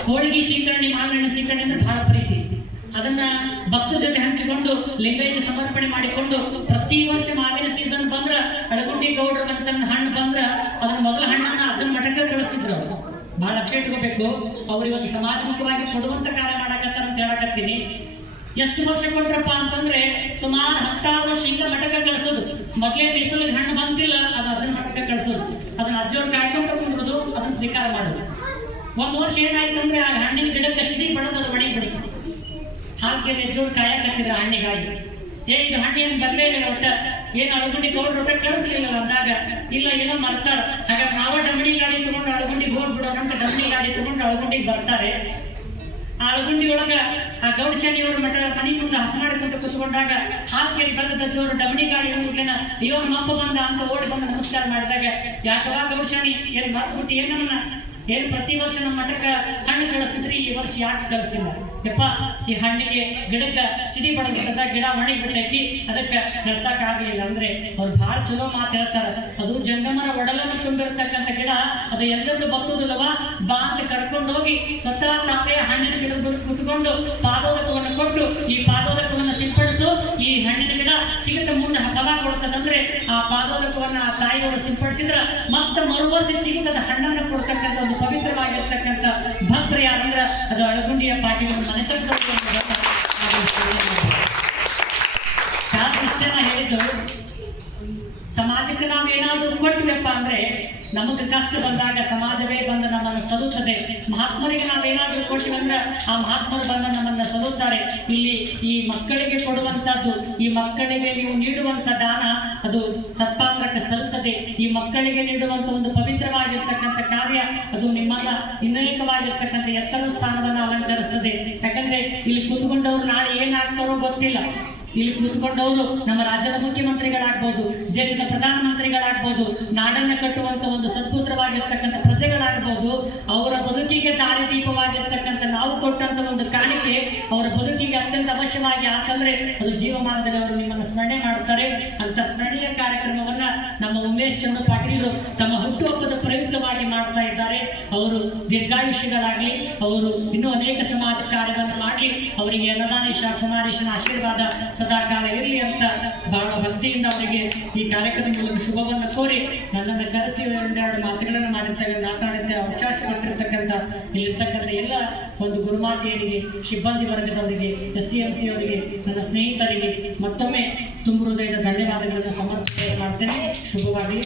ಹೋಳಿಗೆ ಶೀಕರಣಿ ಮಾವಿನ ಶೀಕರಣೆ ಅಂದ್ರೆ ಬಹಳ ಪ್ರೀತಿ. ಅದನ್ನ ಭಕ್ತ ಜೊತೆ ಹಂಚಿಕೊಂಡು ಲಿಂಗೈಕ್ಯ ಸಮರ್ಪಣೆ ಮಾಡಿಕೊಂಡು, ಪ್ರತಿ ವರ್ಷ ಮಾವಿನ ಸೀಸನ್ ಬಂದ್ರ ಅಳಗುಂಡಿ ಗೌಡ್ರ ಅಂತ ಹಣ್ಣು ಬಂದ್ರ, ಅದನ್ನ ಮೊದಲ ಹಣ್ಣನ್ನ ಅದನ್ನ ಮಠಕ್ಕೆ ಕಳಿಸ್ತಿದ್ರು ಬಹಳ ಲಕ್ಷ ಇಟ್ಕೋಬೇಕು. ಅವ್ರು ಇವತ್ತು ಸಮಾಜಮುಖವಾಗಿ ಕೊಡುವಂತ ಕಾರ್ಯ ಮಾಡಕತ್ತಾರ ಅಂತ ಹೇಳಕತ್ತೀನಿ. ಎಷ್ಟು ವರ್ಷ ಕೊಟ್ರಪ್ಪ ಅಂತಂದ್ರೆ, ಸುಮಾರು ಹತ್ತಾರು ವರ್ಷ ಹಿಂಗ ಮಠಕ್ಕೆ ಕಳಿಸೋದು. ಮೊದಲೇ ಬಿಸಿಲಿಗೆ ಹಣ್ಣು ಬಂತಿಲ್ಲ ಅದು ಅದನ್ನ ಮಠಕ್ಕೆ ಕಳಿಸೋದು. ಅದನ್ನ ಅಜ್ಜವ್ರು ಕಾಯ್ಕೊಂಡು ಕುಂಡ್ರದು ಅದನ್ನ ಸ್ವೀಕಾರ ಮಾಡೋದು. ಒಂದ್ ವರ್ಷ ಏನಾಯ್ತು ಅಂದ್ರೆ ಆ ಹಣ್ಣಿನ ಗಿಡಕ್ಕೆ ಸಿಡಿ ಬಡದ ಅದು ಬಡಿ ಹಾಕಿ ಹಾಗೆ ನೆಜ್ಜೋರು ಕಾಯಕತ್ತಿದ್ರು ಹಣ್ಣಿಗಾಗಿ. ಏ, ಇದು ಹಣ್ಣೇನು ಬರ್ಲೇ ಇಲ್ಲ ಒಟ್ಟ? ಏನು ಅಳಗುಂಡಿ ಗೌಡ್ರ ಒಟ್ಟ ಕಳಿಸ್ಲಿಲ್ಲ ಅಂದಾಗ, ಇಲ್ಲ, ಏನೋ ಮರ್ತಾರ. ಹಾಗಾಗಿ ನಾವ ಡಮಣಿ ಗಾಡಿ ತಗೊಂಡು ಅಳಗುಂಡಿಗೆ ಹೋಗ್ಬಿಡೋಣ ಅಂತ ಡಮಣಿ ಗಾಡಿ ತಗೊಂಡು ಅಳಗುಂಡಿಗೆ ಬರ್ತಾರೆ. ಆ ಅಳಗುಂಡಿ ಒಳಗ ಆ ಗೌಡಶನಿಯವ್ರ ಮಠ ಮನೆ ಮುಂದೆ ಹಸ ಮಾಡಿಕೊಂಡು ಕೂತ್ಕೊಂಡಾಗ ಹಾಲು ಕೇಳಿ ಬಂದದ ಜೋರು ಡಮಣಿ ಗಾಡಿ ಹೋಗ್ಲಿನ ಅಯ್ಯೋ ಮಪ್ಪ ಬಂದ ಅಂತ ಓಡಿ ಬಂದು ನಮಸ್ಕಾರ ಮಾಡಿದಾಗ ಯಾಕವಾ ಗೌಡಶನಿ, ಏನ್ ಮರ್ಸ್ಬಿಟ್ಟು ಏನನ್ನ ಏನ್ ಪ್ರತಿ ವರ್ಷ ನಮ್ಮ ಮಠಕ್ಕೆ ಹಣ್ಣು ಕಳಿಸ್ತಿದ್ರಿ ಈ ವರ್ಷ ಯಾಕೆ ಕಳಿಸಿಲ್ಲ ಯಪ್ಪ, ಈ ಹಣ್ಣಿಗೆ ಗಿಡಕ್ಕೆ ಸಿಡಿ ಬಡಬಿಟ್ಟದ ಗಿಡ ಮಣಿ ಬಿಟ್ಟೈತಿ, ಅದಕ್ಕೆ ಕಳ್ಸಕ್ ಆಗ್ಲಿಲ್ಲ. ಅಂದ್ರೆ ಅವ್ರು ಬಹಳ ಚಲೋ ಮಾತು ಹೇಳ್ತಾರ. ಅದು ಜಂಗಮರ ಒಡಲನ್ನು ತುಂಬಿರ್ತಕ್ಕಂಥ ಗಿಡ, ಅದು ಎಲ್ಲರೂ ಬರ್ತದಿಲ್ಲವಾ ಬಾ ಅಂತ ಕರ್ಕೊಂಡು ಹೋಗಿ ಸ್ವತಃ ತಾವೇ ಹಣ್ಣಿನ ಗಿಡ ಕುತ್ಕೊಂಡು ಪಾದೋದಕವನ್ನು ಕೊಟ್ಟು, ಈ ಪಾದೋದಕವನ್ನು ಸಿಂಪಡಿಸು. ಈ ಹಣ್ಣಿನ ಗಿಡ ಸಿಗತ ಮುಂದೆ ಫಲ ಕೊಡ್ತದಂದ್ರೆ ಆ ಪಾದೋದಕವನ್ನ ಆ ತಾಯಿಯವರು ಸಿಂಪಡಿಸಿದ್ರ ಮತ್ತೆ ಮರು ವರ್ಷ ಸಿಗುತ್ತದ ಹಣ್ಣನ್ನು ಕೊಡ್ತಕ್ಕಂಥ ಭಕ್ತರು ಯಾರಂದ್ರ ಅದು ಅಳಗುಂಡಿಯ ಪಾಟೀಲ್ ಮನೆ ಸಮಾಜಕ್ಕೆ ನಾವೇನಾದರೂ ಕೊಟ್ವಿಯಪ್ಪ ಅಂದ್ರೆ ನಮಗೆ ಕಷ್ಟ ಬಂದಾಗ ಸಮಾಜವೇ ಬಂದು ನಮ್ಮನ್ನು ಸಲ್ಲುತ್ತದೆ. ಮಹಾತ್ಮರಿಗೆ ನಾವೇನಾದರೂ ಕೊಟ್ಟಿವಿ ಅಂದ್ರೆ ಆ ಮಹಾತ್ಮರು ಬಂದು ನಮ್ಮನ್ನು ಸಲ್ಲುತ್ತಾರೆ. ಇಲ್ಲಿ ಈ ಮಕ್ಕಳಿಗೆ ಕೊಡುವಂಥದ್ದು, ಈ ಮಕ್ಕಳಿಗೆ ನೀವು ನೀಡುವಂಥ ದಾನ, ಅದು ಸತ್ಪಾತ್ರಕ್ಕೆ ಸಲ್ಲುತ್ತದೆ. ಈ ಮಕ್ಕಳಿಗೆ ನೀಡುವಂಥ ಒಂದು ಪವಿತ್ರವಾಗಿರ್ತಕ್ಕಂಥ ಕಾರ್ಯ, ಅದು ನಿಮ್ಮನ್ನ ಇನ್ನೇಕವಾಗಿರ್ತಕ್ಕಂಥ ಎತ್ತರ ಸ್ಥಾನವನ್ನು ಅಲಂಕರಿಸ್ತದೆ. ಯಾಕಂದ್ರೆ ಇಲ್ಲಿ ಕೂತ್ಕೊಂಡವ್ರು ನಾಳೆ ಏನಾಗ್ತಾರೋ ಗೊತ್ತಿಲ್ಲ. ಇಲ್ಲಿ ಕೂತ್ಕೊಂಡವರು ನಮ್ಮ ರಾಜ್ಯದ ಮುಖ್ಯಮಂತ್ರಿಗಳಾಗ್ಬೋದು ದೇಶದ ಪ್ರಧಾನಮಂತ್ರಿಗಳಾಗ್ಬೋದು ನಾಡನ್ನ ಕಟ್ಟುವಂತ ಒಂದು ಸದ್ಭುತವಾಗಿರ್ತಕ್ಕಂಥ ಅವರ ಬದುಕಿಗೆ ದಾರಿದೀಪವಾಗಿರ್ತಕ್ಕಂಥ ನಾವು ಕೊಟ್ಟಂತ ಒಂದು ಕಾಣಿಕೆ ಅವರ ಬದುಕಿಗೆ ಅತ್ಯಂತ ಅವಶ್ಯವಾಗಿ ಯಾಕಂದ್ರೆ ಅದು ಜೀವಮಾನದಲ್ಲಿ ಅವರು ನಿಮ್ಮನ್ನು ಸ್ಮರಣೆ ಮಾಡುತ್ತಾರೆ. ಅಂತ ಸ್ಮರಣೀಯ ಕಾರ್ಯಕ್ರಮವನ್ನ ನಮ್ಮ ಉಮೇಶ್ ಚಂದ್ರ ಪಾಟೀಲ್ರು ತಮ್ಮ ಹುಟ್ಟುಹಬ್ಬದ ಪ್ರಯುಕ್ತವಾಗಿ ಮಾಡ್ತಾ ಇದ್ದಾರೆ. ಅವರು ದೀರ್ಘಾಯುಷ್ಯಗಳಾಗ್ಲಿ, ಅವರು ಇನ್ನೂ ಅನೇಕ ಸಮಾಜ ಕಾರ್ಯವನ್ನು ಮಾಡಿ ಅವರಿಗೆ ಅನ್ನದಾನೇಶ ಕುಮಾರೇಶನ ಆಶೀರ್ವಾದ ಸದಾಕಾಲ ಇರಲಿ ಅಂತ ಬಹಳ ಭಕ್ತಿಯಿಂದ ಅವರಿಗೆ ಈ ಕಾರ್ಯಕ್ರಮದ ಮೂಲಕ ಶುಭವನ್ನು ಕೋರಿ ಮಾತನಾಡಿದ್ದ ಅವಕಾಶ ಕೊಟ್ಟಿರ್ತಕ್ಕಂಥ ಇಲ್ಲಿರ್ತಕ್ಕಂಥ ಎಲ್ಲ ಒಂದು ಗುರುಮಾತೆಯರಿಗೆ, ಸಿಬ್ಬಂದಿ ವರ್ಗದವರಿಗೆ, ಎಸ್ ಟಿ ಎಂ ಸಿ ಅವರಿಗೆ ನನ್ನ ಸ್ನೇಹಿತರಿಗೆ ಮತ್ತೊಮ್ಮೆ ತುಂಬ ಹೃದಯದ ಧನ್ಯವಾದಗಳನ್ನು ಸಮರ್ಪಣೆ ಮಾಡ್ತೇನೆ. ಶುಭವಾಗಿ